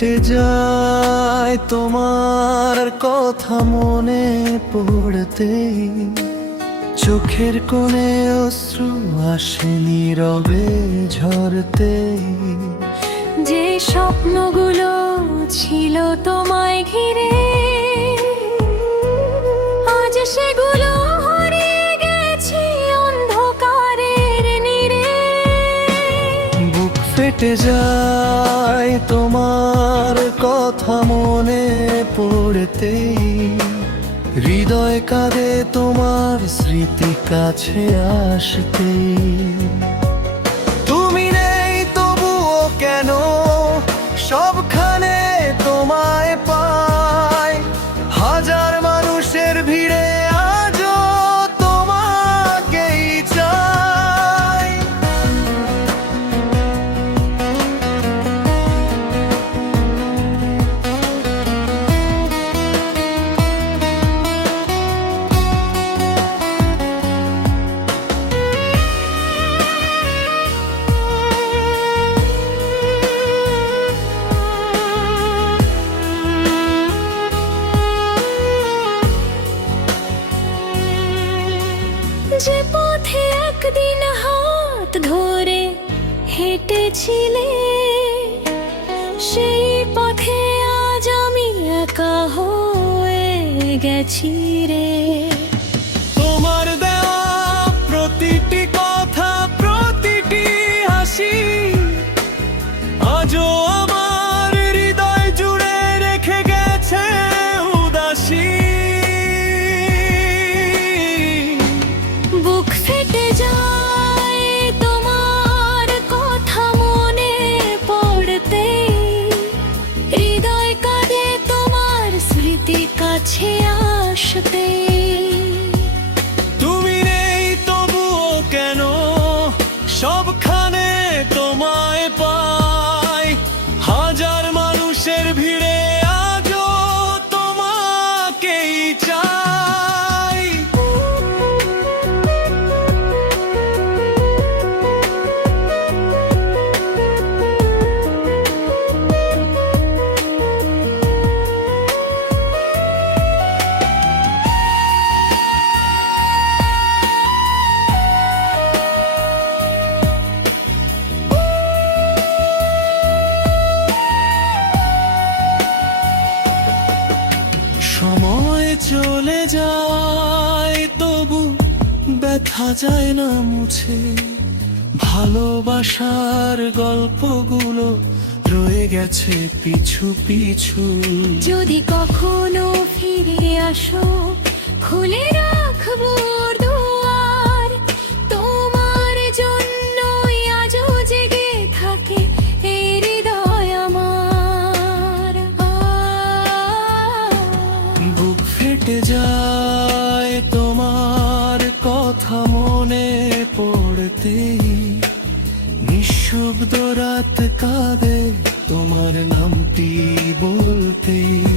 ফেটে যায় তোমার কথা মনে পড়তেই, চোখের কোণে অশ্রু আসে নীরবে ঝরতেই। যে স্বপ্নগুলো ছিল তোমায় ঘিরে, আজ সেগুলো হারিয়ে গেছে অন্ধকারের নীড়ে। বুক ফেটে যায় তোমার কথা মনে পড়তেই, হৃদয় কাঁদে তোমার স্মৃতি কাছে আসতেই। তুমি নেই তবুও কেন সবখানে তোমায় পাই, হাজার মানুষের ভিড়ে আজও তোমাকেই চাই। যে পথে একদিন হাত ধরে হেঁটেছিলে, সেই পথে আজ আমি একা হয়ে গেছি রে। তোমার দেওয়া প্রতিটি কথা, প্রতিটি হাসি আজও আমার হৃদয় জুড়ে রেখে গেছে উদাসী। বুক ফেটে যায় তোমার কথা মনে পড়তেই, হৃদয় কাঁদে তোমার স্মৃতি কাছে আসতেই। তুমি নেই তবুও কেন সবখানে তোমায় পাই, হাজার মানুষের ভিড়ে আজও তোমাকেই চাই। সময় চলে যায় তবু ব্যথা যায় না মুছে, ভালোবাসার গল্পগুলো রয়ে গেছে পিছু পিছু। যদি কখনো ফিরে আসো, খুলে রাখবো দুয়ার, তোমার জন্যই আজও জেগে থাকে এই হৃদয় আমার। বুক ফেটে যায় তোমার কথা মনে পড়তেই, নিঃশব্দ রাত কাঁদে তোমার নামটি বলতেই।